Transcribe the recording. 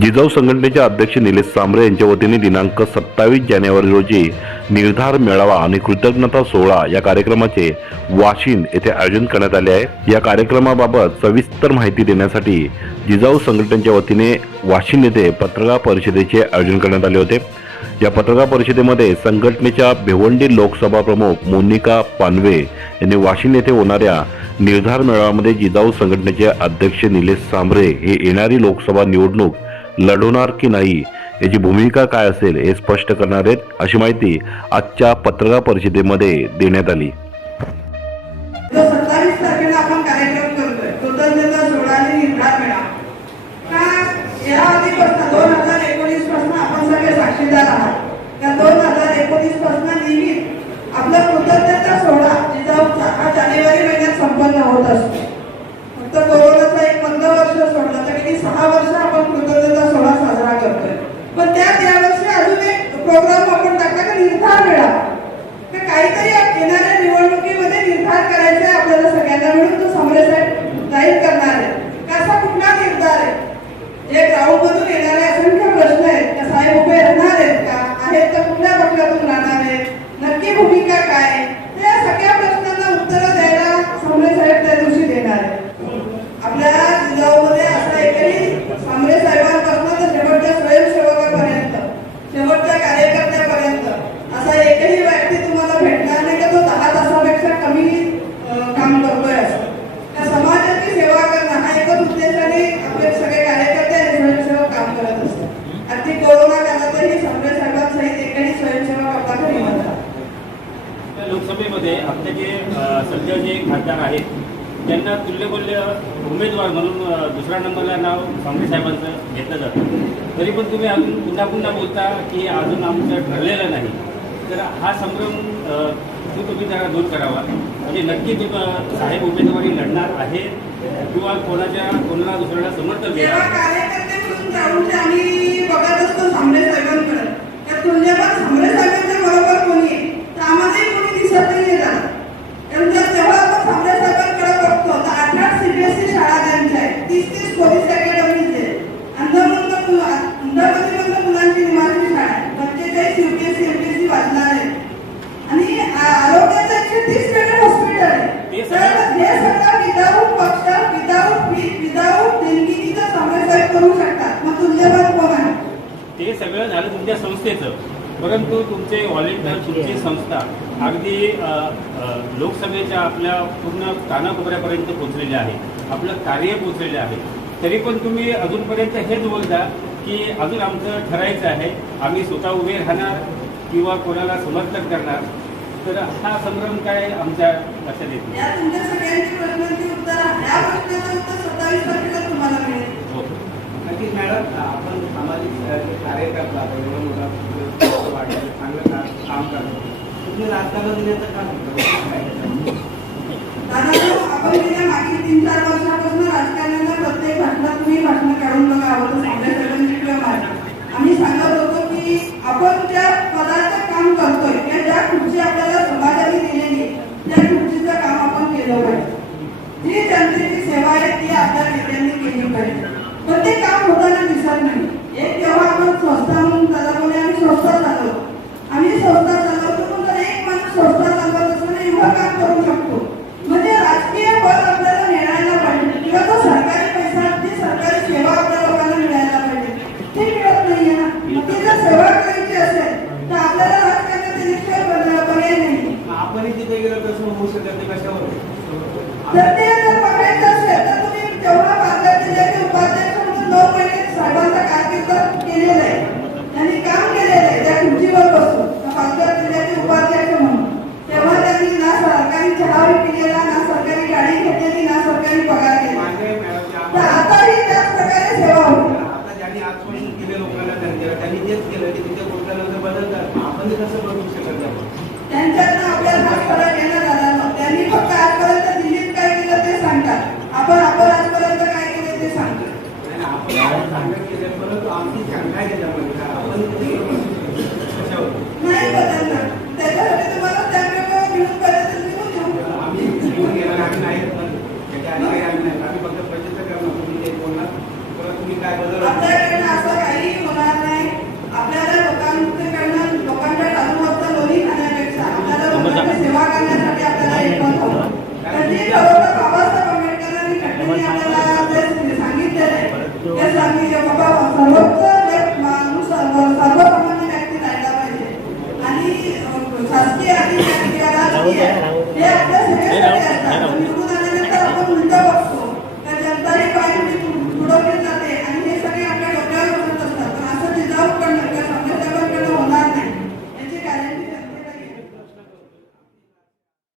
जिजाऊ संघटनेचे अध्यक्ष निलेश सांबरे यांच्या वतीने दिनांक सत्तावीस जानेवारी रोजी निर्धार मेळावा आणि कृतज्ञता सोहळा या कार्यक्रमाचे वाशिंद येथे आयोजन करण्यात आले आहे. या कार्यक्रमाबाबत सविस्तर माहिती देण्यासाठी जिजाऊ संघटनेच्या वतीने वाशिंद येथे पत्रकार परिषदेचे आयोजन करण्यात आले होते. या पत्रकार परिषदेमध्ये संघटनेच्या भिवंडी लोकसभा प्रमुख मोनिका पानवे यांनी वाशिम येथे होणाऱ्या निर्धार मेळाव्यामध्ये जिजाऊ संघटनेचे अध्यक्ष निलेश सांबरे हे येणारी लोकसभा निवडणूक लढवणार की नाही याची भूमिका काय असेल हे स्पष्ट करणार आहेत अशी माहिती आजच्या पत्रकार परिषदेमध्ये देण्यात आली. अजून एक प्रोग्राम आपण टाकला का निर्धार मेळावा तर काहीतरी येणाऱ्या निवडणुकीमध्ये निर्धार करायचा आहे आपल्याला सगळ्यांना मिळून तो समरे साहेब जाहीर करणार आहे कसा कुठला निर्धार आहे जे ग्राउंड मधून येणारे असंख्य प्रश्न आहेत त्या साहेब उभे राहणार आहेत का आहेत तर कुठल्या पक्षातून राहणार आहेत नक्की भूमिका काय आहे? तर या सगळ्या प्रश्नांना उत्तरं द्यायला समरे साहेब त्या दिवशी देणार आहेत आपल्या जिल्ह्यामध्ये असा एकही सांबरे साहेबांपासून तर शेवटच्या स्वयंसेवकापर्यंत शेवटच्या कार्यकर्त्यापर्यंत असा एकही व्यक्ती तुम्हाला भेटणार नाही का तो दहा तासापेक्षा कमी अं, काम करतोय असं त्या समाजाची सेवा करणं हा एकच उद्देशाने आपले सगळे कार्यकर्ते आणि स्वयंसेवक काम करत असतात अगदी कोरोना काळातही सांबरे साहेबांसहित एकही स्वयंसेवक आपला घरी नव्हता त्या लोकसभेमध्ये आपले जे सध्या जे खासदार आहेत त्यांना तुल्यबल्य उमेदवार म्हणून दुसऱ्या नंबरला नाव काँग्रेस साहेबांचं घेतलं जातं. तरी पण तुम्ही अजून पुन्हा पुन्हा बोलता की अजून आमचं ठरलेलं नाही. तर हा संभ्रम तो तुम्ही जरा दूर करावा. म्हणजे नक्की तुम्ही साहेब उमेदवारी लढणार आहे किंवा कोणाच्या कोणाला दुसऱ्याला समर्थन देणार? आहेत तीस तीस पोलीस अकॅडमीज आहेत अंधमंद मुलं अंधमतिमंद मुलांची निवासी शाळा आहे. पंचेचाळीस युपीएससी एमपीएससी वाचणार आहेत आणि आ- आरोग्याचं एकशे तीस बेडेड हॉस्पिटल आहे. ते तर सगळं- हे सगळं विदाऊट पक्ष विदाऊट फी विदाऊट देणगीचं समावेश करू शकतात. मग तुल्यबळ कोण आहे? ते सगळं झालं तुमच्या संस्थेचं. परंतु तुमचे व्हॉलेंटियर तुमची संस्था अगदी लोकसभेच्या आपल्या पूर्ण कानाकोपऱ्यापर्यंत पोहोचलेले आहे. आपलं कार्य पोहोचलेले आहे. तरी पण तुम्ही अजूनपर्यंत हेच बोलता की अजून आमचं ठरायचं आहे आम्ही स्वतः उभे राहणार किंवा कोणाला समर्थन करणार तर हा संभ्रम काय आमच्या लक्षात येत नाही. हो. नक्कीच मॅडम आपण सामाजिक अ, कार्य करता एवढं मोठा वाढलं चांगलं का- काम करतो. तुम्ही राजकारण देण्याचं काम आपण गेल्या मागील तीन चार वर्षापासून राजकारणाला ते म्हटलं तुम्ही भाषण काढून बघा आवडतं सांगल्या आम्ही सांगत होतो की आपण ज्या पदाचं काम करतोय किंवा ज्या खुर्ची आपल्याला समाजाने दिलेली आहे, त्या खुर्चीचं काम आपण केलं पाहिजे. जी जनतेची सेवा आहे ती आपल्या नेत्यांनी केली पाहिजे. पण ते काम होताना दिसत नाही एक जेव्हा आपण संस्था म्हणून त्याला बोलले आम्ही संस्था चालवतो आम्ही संस्था चालवतो पण जर एक माणूस संस्था चालवत असताना एवढं काम करू शकतो म्हणजे राजकीय बळ आपल्याला मिळायला पाहिजे किंवा तो सरकारी पैसा जी सरकारी सेवा आपल्या लोकांना मिळायला पाहिजे ते मिळत नाहीये ना मग ती जर सेवा करायची असेल तर आपल्याला राजकारणात इलेक्शन बदला पर्याय नाही आपणही तिथे गेलो तसं होऊ शकत नाही कशावर जर ते जर बघायचं असेल तर तुम्ही जेव्हा पालघर जिल्ह्याचे उपाध्यक्ष म्हणून नऊ महिने साहेबांचा कारकीर्द केलेलं आहे. त्यांनी काम केलेलं आहे त्या खुर्चीवर बसून. त्या पालघर जिल्ह्याचे उपाध्यक्ष म्हणून तेव्हा त्यांनी ना सरकारी चहा पिलेला ना सरकारी गाडी घेतलेली ना सरकारी पगार केला. तर आताही त्याच प्रकारे सेवा होते. त्यांनी तेच केलं की तिथे बोलल्यानंतर बदलतात. आपण कसं बदलू शकत नाही त्यांच्यातनं आपल्याला हाच फरक आहे ना दादा त्यांनी फक्त आजपर्यंत दिल्लीत काय केलं ते सांगतात आपण आपण आजपर्यंत काय केलं ते सांगतात आणि आपण चांगलं केलं परंतु आमची शंका आहे त्याच्यामध्ये आपण ते आम्ही घेऊन गेला आम्ही नाही पण त्याच्या अधिकारी आम्ही नाही आम्ही फक्त करणार तुम्ही ते बोलणार तुम्ही काय बदल Yes, I'm here.